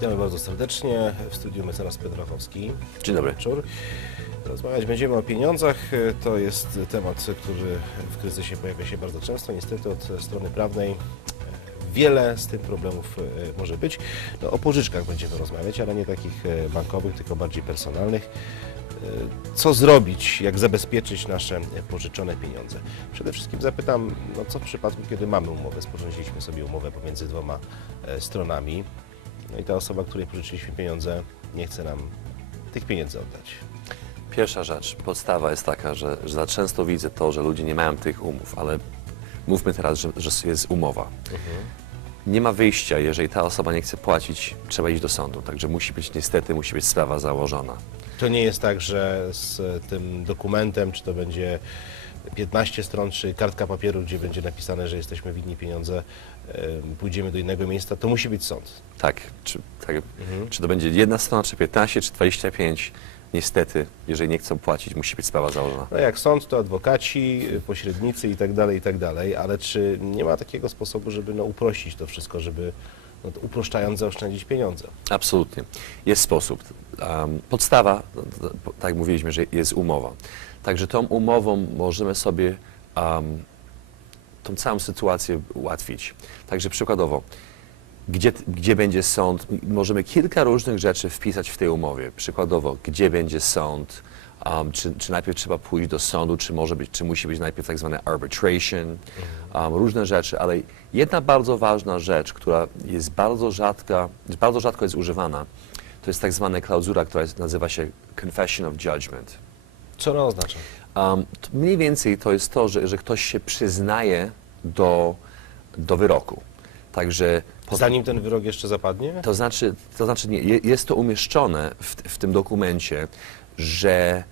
Witamy bardzo serdecznie. W studiu mecenas Piotr Rafowski. Dzień dobry. Wieczór. Rozmawiać będziemy o pieniądzach. To jest temat, który w kryzysie pojawia się bardzo często. Niestety od strony prawnej wiele z tych problemów e, może być. No, o pożyczkach będziemy rozmawiać, ale nie takich e, bankowych, tylko bardziej personalnych. E, Co zrobić, jak zabezpieczyć nasze pożyczone pieniądze? Przede wszystkim zapytam, no co w przypadku, kiedy mamy umowę, sporządziliśmy sobie umowę pomiędzy dwoma stronami, no i ta osoba, której pożyczyliśmy pieniądze, nie chce nam tych pieniędzy oddać. Pierwsza rzecz, podstawa jest taka, że, że za często widzę to, że ludzie nie mają tych umów, ale mówmy teraz, że, że jest umowa. Nie ma wyjścia, jeżeli ta osoba nie chce płacić, trzeba iść do sądu. Także musi być, niestety, musi być sprawa założona. To nie jest tak, że z tym dokumentem, czy to będzie 15 stron, czy kartka papieru, gdzie będzie napisane, że jesteśmy winni pieniądze, pójdziemy do innego miejsca, to musi być sąd. Tak, czy, tak, czy to będzie jedna strona, czy 15, czy 25, niestety, jeżeli nie chcą płacić, musi być sprawa założona. No jak sąd, to adwokaci, pośrednicy i tak dalej, i tak dalej, ale czy nie ma takiego sposobu, żeby no, uprościć to wszystko, żeby no, uproszczając zaoszczędzić pieniądze? Absolutnie. Jest sposób. Um, podstawa, tak jak mówiliśmy, że jest umowa. Także tą umową możemy sobie um, tą całą sytuację ułatwić. Także przykładowo, gdzie, gdzie będzie sąd, możemy kilka różnych rzeczy wpisać w tej umowie. Przykładowo, gdzie będzie sąd, um, czy, czy najpierw trzeba pójść do sądu, czy, może być, czy musi być najpierw tak zwane arbitration, um, różne rzeczy, ale jedna bardzo ważna rzecz, która jest bardzo rzadka, bardzo rzadko jest używana, to jest tak zwana klauzura, która nazywa się confession of judgment. Co ona oznacza? Um, mniej więcej to jest to, że, że ktoś się przyznaje do, do wyroku. Także Zanim ten wyrok jeszcze zapadnie? to znaczy, to znaczy nie, je- jest to umieszczone w, w tym dokumencie, że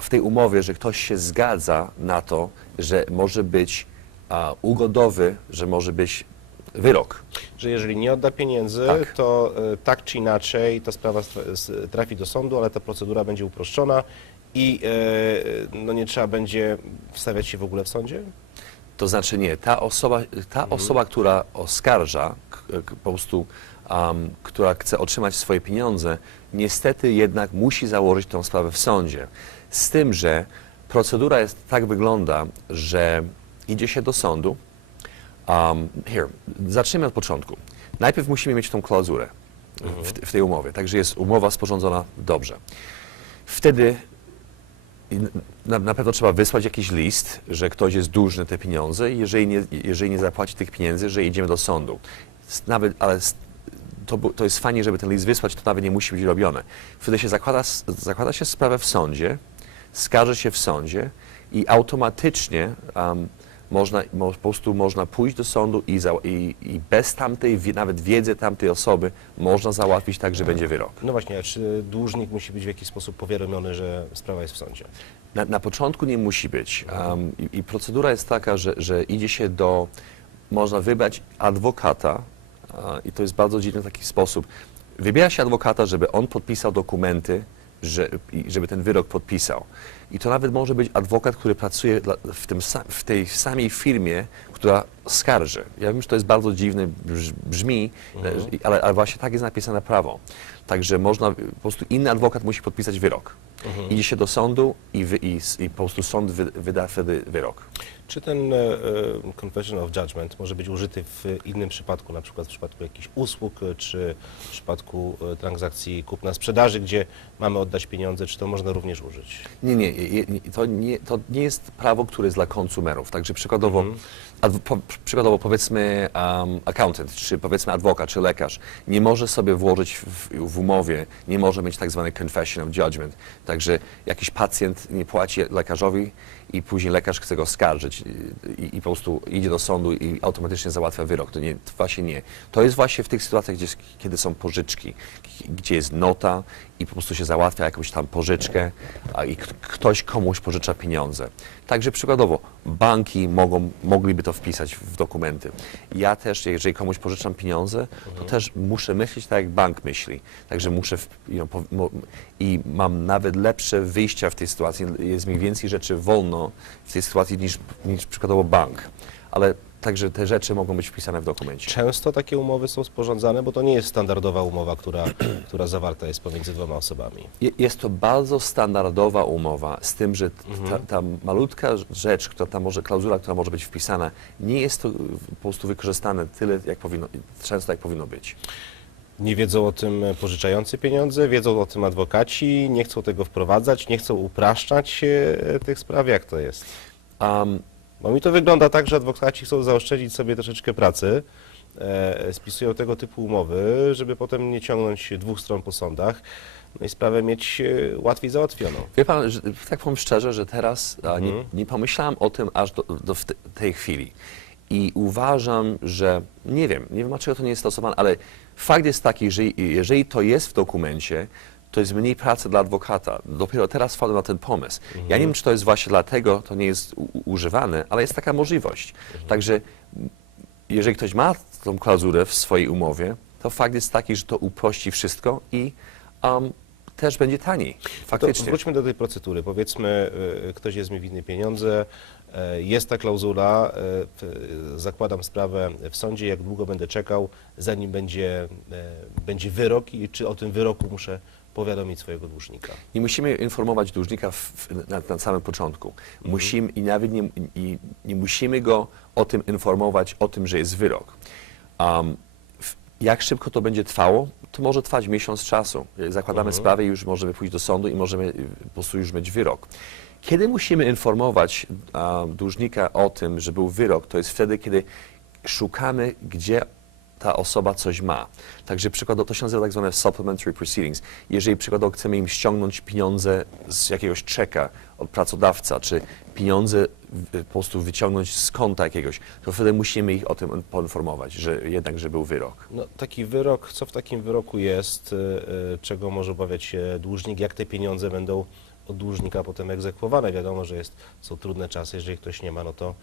w tej umowie, że ktoś się zgadza na to, że może być a, ugodowy, że może być wyrok. Że jeżeli nie odda pieniędzy, Tak. to e, tak czy inaczej ta sprawa trafi do sądu, ale ta procedura będzie uproszczona i e, no nie trzeba będzie wstawiać się w ogóle w sądzie? To znaczy nie, ta osoba, ta osoba która oskarża, po prostu, um, która chce otrzymać swoje pieniądze, niestety jednak musi założyć tą sprawę w sądzie. Z tym, że procedura jest tak wygląda, że idzie się do sądu. Um, here, zacznijmy od początku. Najpierw musimy mieć tą klauzurę w, w tej umowie, także jest umowa sporządzona dobrze. Wtedy na, na pewno trzeba wysłać jakiś list, że ktoś jest dłużny te pieniądze i jeżeli nie, jeżeli nie zapłaci tych pieniędzy, że idziemy do sądu. Nawet, ale to, to jest fajnie, żeby ten list wysłać, to nawet nie musi być robione. Wtedy się zakłada, zakłada się sprawę w sądzie, skarży się w sądzie i automatycznie um, można, mo, po prostu można pójść do sądu i, za, i, i bez tamtej, nawet wiedzy tamtej osoby można załatwić tak, że będzie wyrok. No właśnie, a czy dłużnik musi być w jakiś sposób powiadomiony, że sprawa jest w sądzie? Na, na początku nie musi być. Um, i, I procedura jest taka, że, że idzie się do, można wybrać adwokata i to jest bardzo dziwny taki sposób. Wybiera się adwokata, żeby on podpisał dokumenty, że, żeby ten wyrok podpisał. I to nawet może być adwokat, który pracuje w, tym, w tej samej firmie, która skarży. Ja wiem, że to jest bardzo dziwne, brz- brzmi, e, ale, ale właśnie tak jest napisane prawo. Także można, po prostu inny adwokat musi podpisać wyrok. Idzie się do sądu i, wy, i, i po prostu sąd wy, wyda wtedy wyrok. Czy ten e, e, confession of judgment może być użyty w innym przypadku, na przykład w przypadku jakichś usług, e, czy w przypadku transakcji kupna-sprzedaży, gdzie mamy oddać pieniądze, czy to można również użyć? Nie, nie, to nie, to nie jest prawo, które jest dla konsumerów. Także przykładowo, adw, po, przykładowo powiedzmy um, accountant, czy powiedzmy adwokat, czy lekarz nie może sobie włożyć w, w umowie, nie może mieć tak zwany confession of judgment. Także jakiś pacjent nie płaci lekarzowi i później lekarz chce go skarżyć i, i po prostu idzie do sądu i automatycznie załatwia wyrok. To, nie, to właśnie nie. To jest właśnie w tych sytuacjach, gdzie, kiedy są pożyczki, gdzie jest nota i po prostu się załatwia jakąś tam pożyczkę a i ktoś komuś pożycza pieniądze. Także przykładowo banki mogą, mogliby to wpisać w dokumenty. Ja też, jeżeli komuś pożyczam pieniądze, to też muszę myśleć tak, jak bank myśli. Także muszę you know, i mam nawet lepsze wyjścia w tej sytuacji. Jest mi więcej rzeczy wolno w tej sytuacji niż, niż przykładowo bank. Ale także te rzeczy mogą być wpisane w dokumencie. Często takie umowy są sporządzane, bo to nie jest standardowa umowa, która, która zawarta jest pomiędzy dwoma osobami. Je- Jest to bardzo standardowa umowa, z tym, że t- ta, ta malutka rzecz, która tam może, klauzula, która może być wpisana, nie jest to po prostu wykorzystane tyle, jak powinno, często jak powinno być. Nie wiedzą o tym pożyczający pieniądze, wiedzą o tym adwokaci, nie chcą tego wprowadzać, nie chcą upraszczać e, tych spraw. Jak to jest? Um, Bo mi to wygląda tak, że adwokaci chcą zaoszczędzić sobie troszeczkę pracy, e, spisują tego typu umowy, żeby potem nie ciągnąć dwóch stron po sądach no i sprawę mieć e, łatwiej załatwioną. Wie pan, że, tak powiem szczerze, że teraz nie, Mhm. nie pomyślałem o tym aż do, do tej chwili. I uważam, że nie wiem, nie wiem dlaczego to nie jest stosowane, ale fakt jest taki, że jeżeli to jest w dokumencie, to jest mniej pracy dla adwokata. Dopiero teraz wpadłem na ten pomysł. Ja nie wiem, czy to jest właśnie dlatego, to nie jest używane, ale jest taka możliwość. Także m, jeżeli ktoś ma tą klauzulę w swojej umowie, to fakt jest taki, że to uprości wszystko i um, też będzie taniej. To Faktycznie. wróćmy do tej procedury. Powiedzmy, e, ktoś jest mi winny pieniądze, jest ta klauzula, e, zakładam sprawę w sądzie, jak długo będę czekał, zanim będzie, e, będzie wyrok i czy o tym wyroku muszę powiadomić swojego dłużnika. Nie musimy informować dłużnika w, na, na samym początku. Mhm. Musimy, I nawet nie, i, nie musimy go o tym informować, o tym, że jest wyrok. Um, jak szybko to będzie trwało? To może trwać miesiąc czasu. Zakładamy Mhm. sprawę i już możemy pójść do sądu i możemy po prostu już mieć wyrok. Kiedy musimy informować a, dłużnika o tym, że był wyrok, to jest wtedy, kiedy szukamy, gdzie ta osoba coś ma. Także przykładowo to się nazywa tak zwane supplementary proceedings. Jeżeli przykładowo chcemy im ściągnąć pieniądze z jakiegoś czeka od pracodawca, czy pieniądze po prostu wyciągnąć z konta jakiegoś, to wtedy musimy ich o tym poinformować, że jednak, że był wyrok. No, taki wyrok, co w takim wyroku jest, e, e, czego może obawiać się dłużnik, jak te pieniądze będą od dłużnika potem egzekwowane. Wiadomo, że jest, są trudne czasy, jeżeli ktoś nie ma, no to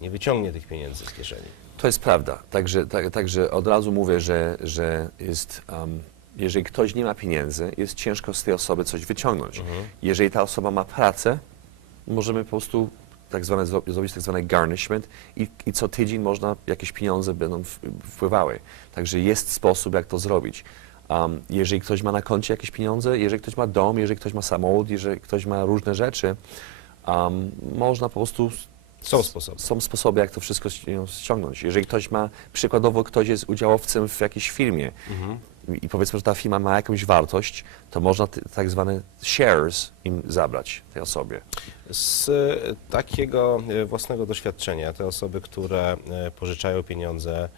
nie wyciągnie tych pieniędzy z kieszeni. To jest prawda. Także, tak, także od razu mówię, że, że jest, um, jeżeli ktoś nie ma pieniędzy, jest ciężko z tej osoby coś wyciągnąć. Jeżeli ta osoba ma pracę, możemy po prostu tak zwane, zro- zrobić tak zwany garnishment i, i co tydzień można, jakieś pieniądze będą wpływały. Także jest sposób, jak to zrobić. Um, jeżeli ktoś ma na koncie jakieś pieniądze, jeżeli ktoś ma dom, jeżeli ktoś ma samochód, jeżeli ktoś ma różne rzeczy, um, można po prostu Są sposoby. są sposoby, jak to wszystko ści- ściągnąć. Jeżeli ktoś ma, przykładowo ktoś jest udziałowcem w jakiejś firmie i powiedzmy, że ta firma ma jakąś wartość, to można tak zwane shares im zabrać tej osobie. Z e, takiego e, własnego doświadczenia, te osoby, które e, pożyczają pieniądze,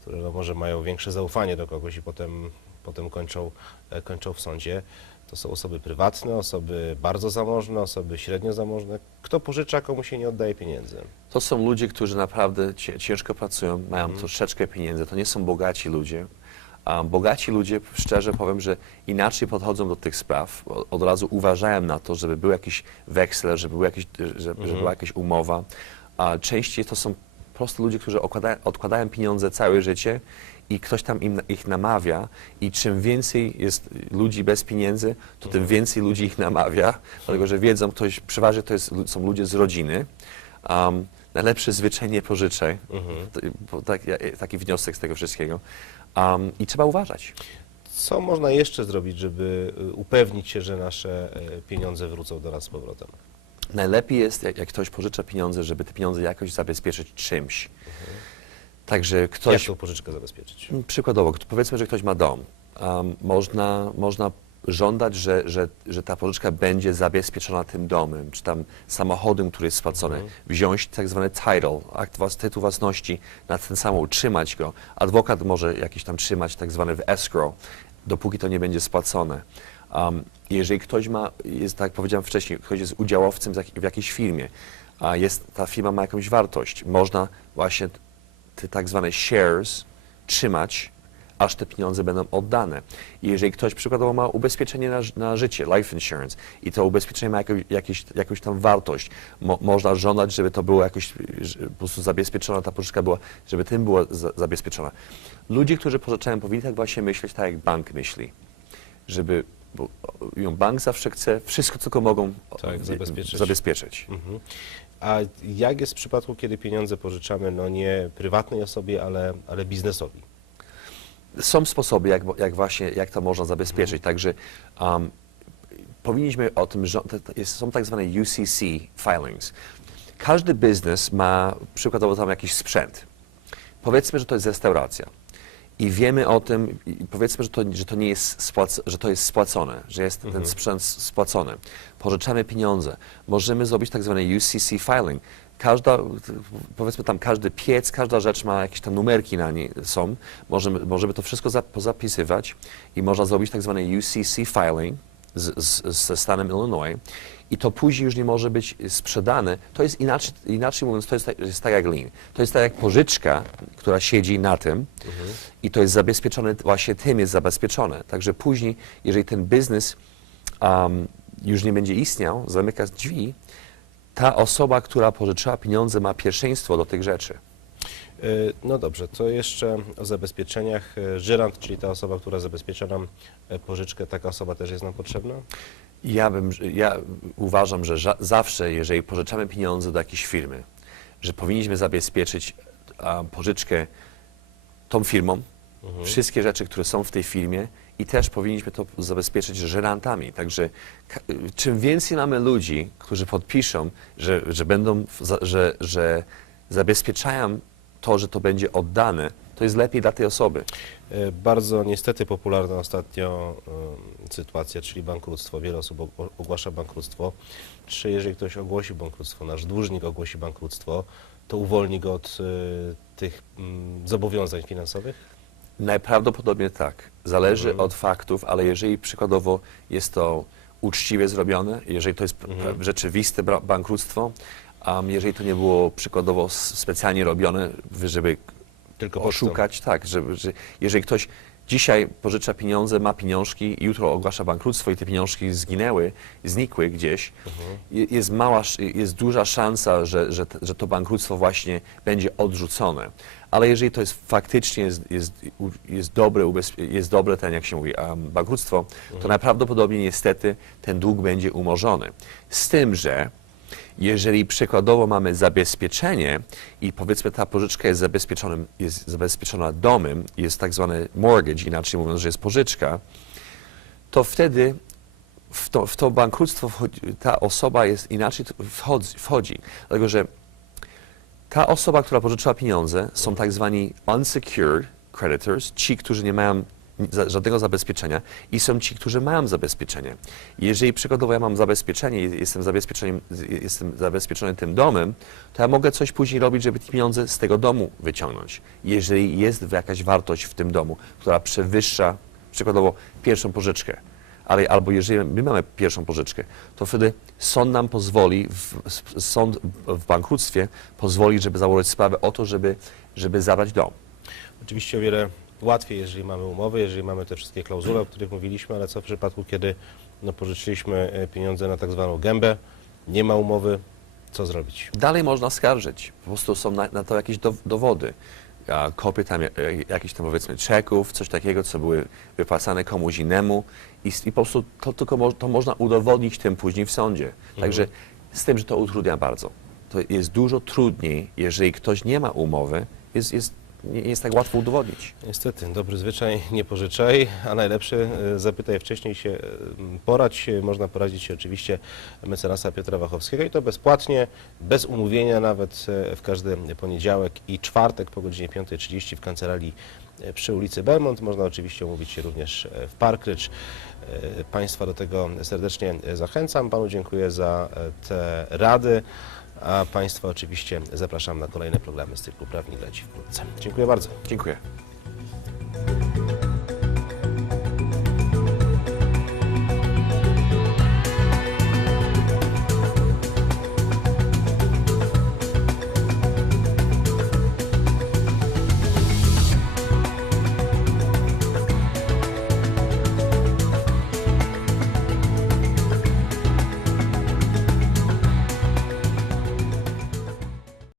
które no może mają większe zaufanie do kogoś i potem, potem kończą, e, kończą w sądzie, to są osoby prywatne, osoby bardzo zamożne, osoby średnio zamożne. Kto pożycza, komu się nie oddaje pieniędzy. To są ludzie, którzy naprawdę ciężko pracują, mają troszeczkę pieniędzy. To nie są bogaci ludzie. Bogaci ludzie, szczerze powiem, że inaczej podchodzą do tych spraw. Od razu uważają na to, żeby był jakiś weksel, żeby, był jakiś, że, żeby była jakaś umowa. A częściej to są po prostu ludzie, którzy odkładają pieniądze całe życie i ktoś tam im, ich namawia i czym więcej jest ludzi bez pieniędzy, to tym więcej ludzi ich namawia, dlatego że wiedzą, ktoś, przeważnie to jest, są ludzie z rodziny. Um, najlepsze zwyczaj nie pożyczaj. Bo tak, taki wniosek z tego wszystkiego. Um, I trzeba uważać. Co można jeszcze zrobić, żeby e, upewnić się, że nasze e, pieniądze wrócą do nas z powrotem? Najlepiej jest, jak, jak ktoś pożycza pieniądze, żeby te pieniądze jakoś zabezpieczyć czymś. Także Jak ktoś, tą pożyczkę zabezpieczyć? Mm, Przykładowo, powiedzmy, że ktoś ma dom. Um, można, można żądać, że, że, że ta pożyczka będzie zabezpieczona tym domem, czy tam samochodem, który jest spłacony. Wziąć tak zwany title, akt was, tytuł własności na ten samochód, trzymać go. Adwokat może jakiś tam trzymać tak zwany w escrow, dopóki to nie będzie spłacone. Um, jeżeli ktoś ma, jest tak jak powiedziałem wcześniej, ktoś jest udziałowcem w jak- jakiejś firmie, a jest, ta firma ma jakąś wartość, można właśnie tak zwane shares trzymać, aż te pieniądze będą oddane. I jeżeli ktoś przykładowo ma ubezpieczenie na, na życie, life insurance, i to ubezpieczenie ma jakąś, jakieś, jakąś tam wartość, mo, można żądać, żeby to było jakoś, po prostu zabezpieczona, ta pożyczka była, żeby tym była za, zabezpieczona. Ludzie, którzy pożyczają, powinni tak właśnie myśleć, tak jak bank myśli, żeby, bo bank zawsze chce wszystko, co mogą Tak, zabezpieczyć. zabezpieczyć. Mhm. A jak jest w przypadku, kiedy pieniądze pożyczamy no nie prywatnej osobie, ale, ale biznesowi? Są sposoby, jak, jak właśnie, jak to można zabezpieczyć. Także um, powinniśmy o tym, że są tak zwane UCC filings. Każdy biznes ma przykładowo tam jakiś sprzęt. Powiedzmy, że to jest restauracja. I wiemy o tym, i powiedzmy, że to, że to nie jest, spłac, że to jest spłacone, że jest ten sprzęt spłacony. Pożyczamy pieniądze. Możemy zrobić tak zwany UCC filing. Każda, powiedzmy tam każdy piec, każda rzecz ma jakieś tam numerki na niej są. Możemy, możemy to wszystko zap- pozapisywać i można zrobić tak zwany UCC filing z, z, ze stanem Illinois i to później już nie może być sprzedane. To jest inaczej, inaczej mówiąc, to jest, tak- jest tak jak lien. To jest tak jak pożyczka, która siedzi na tym i to jest zabezpieczone, właśnie tym jest zabezpieczone. Także później, jeżeli ten biznes um, już nie będzie istniał, zamyka drzwi, ta osoba, która pożyczyła pieniądze ma pierwszeństwo do tych rzeczy. Y, No dobrze, to jeszcze o zabezpieczeniach. Y, Żyrant, czyli ta osoba, która zabezpiecza nam y, pożyczkę, taka osoba też jest nam potrzebna? Ja, bym, ja uważam, że ża- zawsze, jeżeli pożyczamy pieniądze do jakiejś firmy, że powinniśmy zabezpieczyć a, pożyczkę tą firmą, wszystkie rzeczy, które są w tej firmie i też powinniśmy to zabezpieczyć żerantami. Także ka- czym więcej mamy ludzi, którzy podpiszą, że, że będą, w- za- że, że zabezpieczają to, że to będzie oddane, to jest lepiej dla tej osoby. Y, Bardzo niestety popularna ostatnio y, sytuacja, czyli bankructwo. Wiele osób og- ogłasza bankructwo. Czy jeżeli ktoś ogłosi bankructwo, nasz dłużnik ogłosi bankructwo, to uwolni go od y, tych zobowiązań finansowych? Najprawdopodobniej tak. Zależy Mhm. od faktów, ale jeżeli przykładowo jest to uczciwie zrobione, jeżeli to jest Mhm. rzeczywiste bankructwo, um, jeżeli to nie było przykładowo specjalnie robione, żeby Tylko pocztą. oszukać, tak, żeby, że jeżeli ktoś dzisiaj pożycza pieniądze, ma pieniążki, jutro ogłasza bankructwo i te pieniążki zginęły, znikły gdzieś, je- jest mała, jest duża szansa, że, że, że to bankructwo właśnie będzie odrzucone. Ale jeżeli to jest faktycznie jest, jest, jest, dobre, jest dobre ten, jak się mówi, bankructwo, to najprawdopodobniej niestety ten dług będzie umorzony. Z tym, że jeżeli przykładowo mamy zabezpieczenie i powiedzmy ta pożyczka jest, zabezpieczonym, jest zabezpieczona domem, jest tak zwany mortgage, inaczej mówiąc, że jest pożyczka, to wtedy w to, w to bankructwo wchodzi, ta osoba jest inaczej wchodzi, wchodzi. Dlatego, że ta osoba, która pożyczyła pieniądze, są tak zwani unsecured creditors, ci, którzy nie mają żadnego zabezpieczenia i są ci, którzy mają zabezpieczenie. Jeżeli przykładowo ja mam zabezpieczenie i jestem, jestem zabezpieczony tym domem, to ja mogę coś później robić, żeby te pieniądze z tego domu wyciągnąć. Jeżeli jest jakaś wartość w tym domu, która przewyższa przykładowo pierwszą pożyczkę, ale albo jeżeli my mamy pierwszą pożyczkę, to wtedy sąd nam pozwoli, w, sąd w bankructwie pozwoli, żeby założyć sprawę o to, żeby, żeby zabrać dom. Oczywiście o wiele łatwiej, jeżeli mamy umowy, jeżeli mamy te wszystkie klauzule, o których mówiliśmy, ale co w przypadku, kiedy no, pożyczyliśmy e, pieniądze na tak zwaną gębę, nie ma umowy, co zrobić? Dalej można skarżyć, po prostu są na, na to jakieś do, dowody. A, kopie tam e, jakichś tam powiedzmy czeków, coś takiego, co były wypłacane komuś innemu i, i po prostu to tylko mo, to można udowodnić tym później w sądzie. Także z tym, że to utrudnia bardzo. To jest dużo trudniej, jeżeli ktoś nie ma umowy, jest, jest, nie jest tak łatwo udowodnić. Niestety, dobry zwyczaj, nie pożyczaj, a najlepszy e, zapytaj wcześniej się, e, poradź się, można poradzić się oczywiście mecenasa Piotra Wachowskiego i to bezpłatnie, bez umówienia nawet e, w każdy poniedziałek i czwartek po godzinie 5.30 w kancelarii e, przy ulicy Belmont. Można oczywiście umówić się również e, w Parkrycz. E, Państwa do tego serdecznie e, zachęcam. Panu dziękuję za e, te rady, a Państwa oczywiście zapraszam na kolejne programy z cyklu Prawnik leci wkrótce. Dziękuję bardzo. Dziękuję.